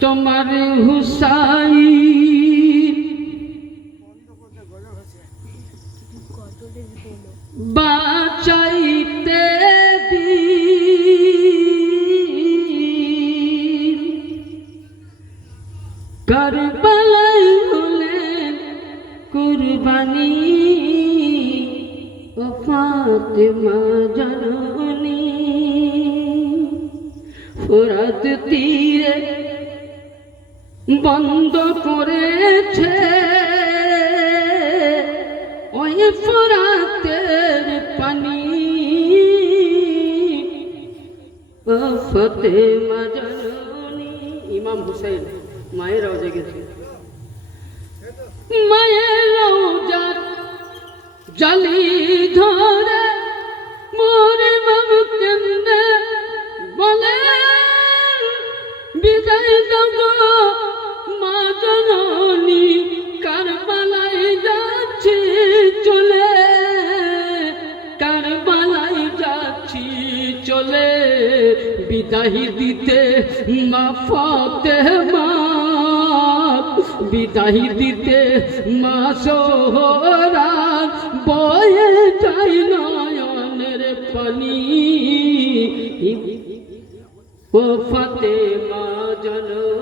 তোমার হুসাই বাঁচাইতে করবালাই হলে কুরবানি ফাতেমা জননী, ফোরাত তীরে বন্ধ করেছে। ওই ফোরাতের পানি ফতেমা জননী। ইমাম হুসেন মায়েরাও জেগেছে মায়ের রওজার জালি ধরে বিদায় দিতে মা ফতে মা বিদায় দিতে মা সোহরা। বয়ে যাই নয়নের পানি। ও ফতে মা জননী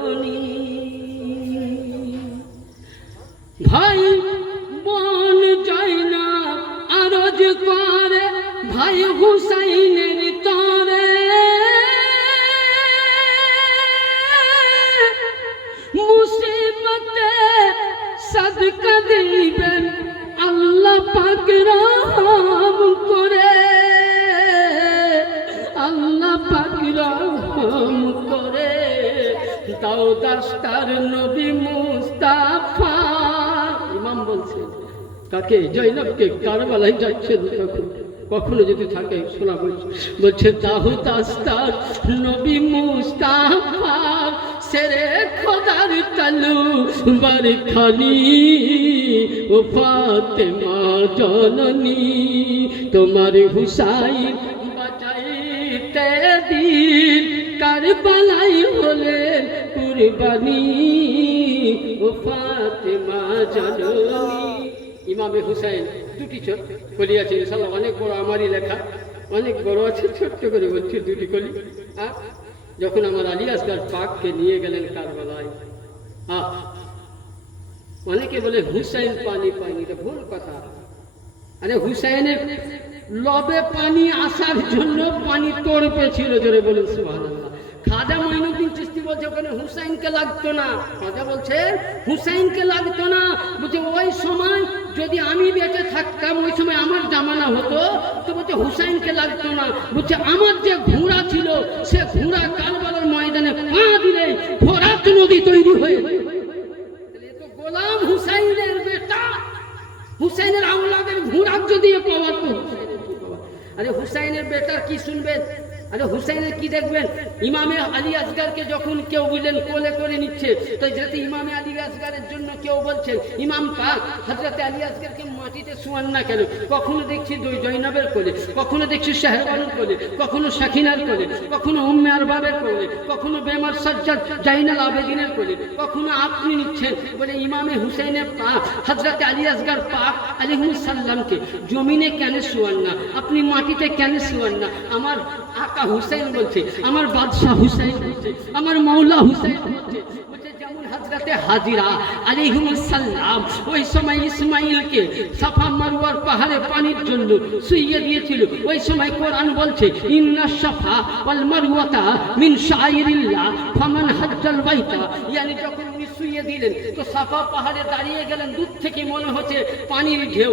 সদকা দিবেন, আল্লাহ পাক রহম করে। আল্লাহ পাক রহম করে। দাও দাস্তার নবী মুস্তাফা। ইমাম বলছে, কাকে? জৈনবকে কারবালায় যাচ্ছেন তখন। কখনো যদি থাকে, শোনা বলছে বলছে দাহু দাস্তার নবী মুস্তাফা, সেরে খোদার তালু বাড়ি খানি ও ফাতেমা জননী তোমার হুসাইন বাঁচাইতে দিন। কারবালাই হলে কুরবানি। ও ফাতেমা জননী। ইমামে হুসাইন দুটি কলি আছে ইনশাল্লাহ অনেক বড় আমারই লেখা অনেক বড় আছে ছোট্ট করে বলছি দুটি কলি। আহ, যখন আমার আলী আসগার পাককে নিয়ে গেলেন কারবালায় অনেকে বলে হুসাইন পানি পানি এটা ভুল কথা। আরে হুসাইনের লবে পানি আসার জন্য পানি তড়পে ছিল, জোরে বলুন, সুবহানাল্লাহ। খাজা চিস্তি বলছে, ওখানে হুসাইনকে লাগতো না। খাজা বলছে, হুসাইনকে লাগতো না। বলছে, ওই সময় যদি আমি বেঁচে থাকতাম, ওই সময় আমার জামানা হতো। তো বলছে, হুসাইনকে লাগতো না। বলছে, আমার যে ঘোড়া ছিল, সে ঘোড়া কারবালার ময়দানে পা দিলে ফোরাত নদী তৈরি হয়ে গোলাম হুসাইনের বেটা। হুসাইনের আউলাদের ঘোড়ার যদি পাওয়া তো? আরে হুসাইনের বেটার কি শুনবেন? আরে হুসাইনের কি দেখবেন? ইমামে আলী আসগারকে যখন কেউ বুঝলেন কোলে করে নিচ্ছে? তো যাতে ইমামে আলী আসগারের জন্য কেউ বলছেন, ইমাম পাক হজরতে আলী আসগারকে মাটিতে শোয়ান না কেন? কখনো দেখছি দুই জৈনবের কোলে, কখনো দেখছি শাহবানুর কোলে, কখনো শাকিনার কোলে, কখনো উম্মে আরবাবের কোলে, কখনো বেমার সজ্জাদ জাইনাল আবেদিনের কোলে, কখনো আপনি নিচ্ছেন? বলে ইমামে হুসাইনের পাক হজরতে আলী আসগার পাক আলিহুসাল্লামকে জমিনে কেন শোয়ান না? আপনি মাটিতে কেন শোয়ান না? আমার আকা হুসাইন বলছে, আমার বাদশাহ হুসাইন বলছে, আমার মৌলা হুসাইন বলছে দাঁড়িয়ে গেলেন, দূর থেকে মনে হচ্ছে পানির ঢেউ।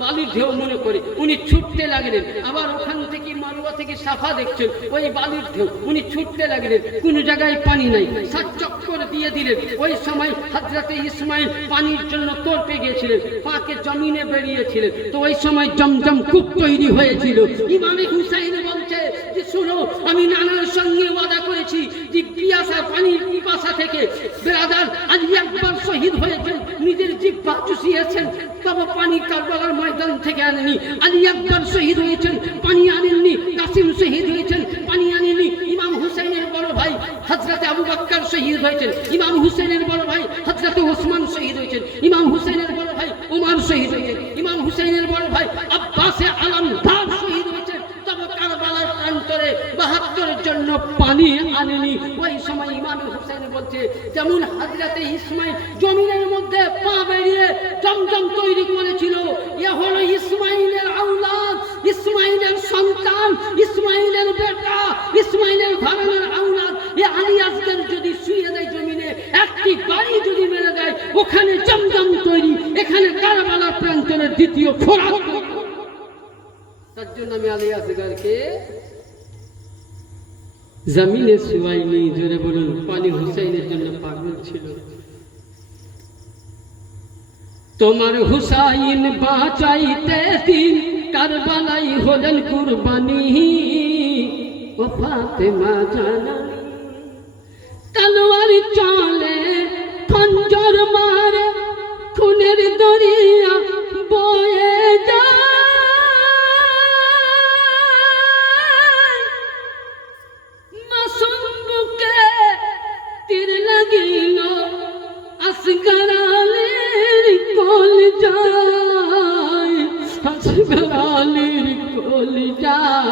বালির ঢেউ মনে করে। উনি ছুটতে লাগলেন। আবার ওখান থেকে মারুয়া থেকে সাফা দেখছেন। ওই বালির ঢেউ। উনি ছুটতে লাগলেন। কোন জায়গায় পানি নাই। সাত চক্কর দিয়ে দিলেন। ওই সময় হাজরাতে ইসমাইল পানির জন্য তর্পে গিয়েছিলেন। পাকে জমিনে বেরিয়েছিলেন। তো ওই সময় জমজম কূপ তৈরি হয়েছিল। ইমামে হুসাইন বলছে যে, শোনো, আমি নানার সঙ্গে ওয়াদা করেছি যে, পিয়াসা পানির পিপাসা থেকে বেরাদার আজ একবার শহীদ হয়েছেন। নিজের জিব্বা চুষিয়েছেন। বাবা পানি কারবালার ময়দান থেকে আনেনি। আলী আকবর শহীদ হয়েছেন, পানি আনেননি, কাসিম শহীদ হয়েছেন, পানি আনেনি ইমাম হুসেনের বড় ভাই হজরত আবু বাক্কর শহীদ হয়েছেন। ইমাম হুসেনের বড় ভাই হজরত ওসমান শহীদ হয়েছেন। ইমাম হুসেনের বড় ভাই উমার শহীদ হয়েছেন। ইমাম হুসেনের বড় ভাই আব্বাসে আলম দাব শহীদ হয়েছেন। তবে কারবালার অন্তরে বাহাত্তরের জন্য পানি আনেনি। ওই সময় ইমাম হুসেন বলছে, যেমন হাজরাতে ইসমাইল জমিনের মধ্যে পা বেরিয়ে জমজম তৈরি করেছিল এ হলো ইসমাইলের আউলাদ ইসমাইলের সন্তান, ইসমাইলের বেটা, ইসমাইলের ঘরানার আউলাদ এ আলী আসগর যদি শুয়ে দেয় জমিনে, একটি বাড়ি যদি মেরে দেয়, ওখানে জমজম তৈরি, এখানে কারবালার প্রান্তরের দ্বিতীয় ফোরাত তৈরি। জন্য আমি আলী আসগরকে জমিনে শুয়াইনি জোরে বলুন। পানি হুসাইনের জন্য পাগল ছিল। তোমার হুসাইন বাঁচাইতে দিন কারবালাই হলেন কুরবানি। ও ফাতেমা জানানি, তলোয়ার চলে খঞ্জর মারে, খুনের দরিয়া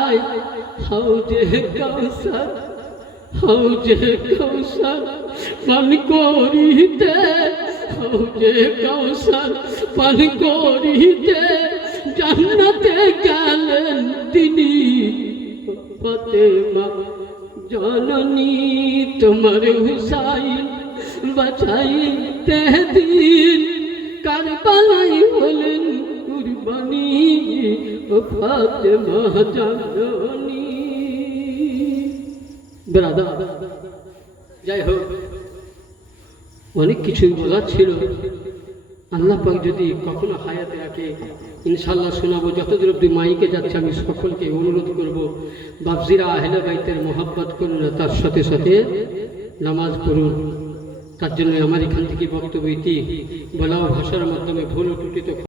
যায় হাউজে কৌসর হাউজে কৌসর পান করিতে হাউজে কৌসর পান করিতে, জান্নাতে গেলেন তিনি। ফতেমা, জননী তোমার হুসাইন বাঁচাইতে দিন। কারবালাই হলেন কুরবানি। ও ফাতেমা জননী যাই হোক অনেক কিছু বলার ছিল। আল্লাহ পাক যদি কখনো হায়াতে রাখে ইনশাল্লাহ শোনাবো, যতদূর অব্দি মাইকে যাচ্ছে, আমি সকলকে অনুরোধ করব বাবজিরা আহলে বাইতের মোহাব্বত করুন তার সাথে সাথে নামাজ পড়ুন। তার জন্য আমার এখান থেকে বক্তব্য ইতি বলা ভাষার মাধ্যমে ভুল ও ত্রুটি তো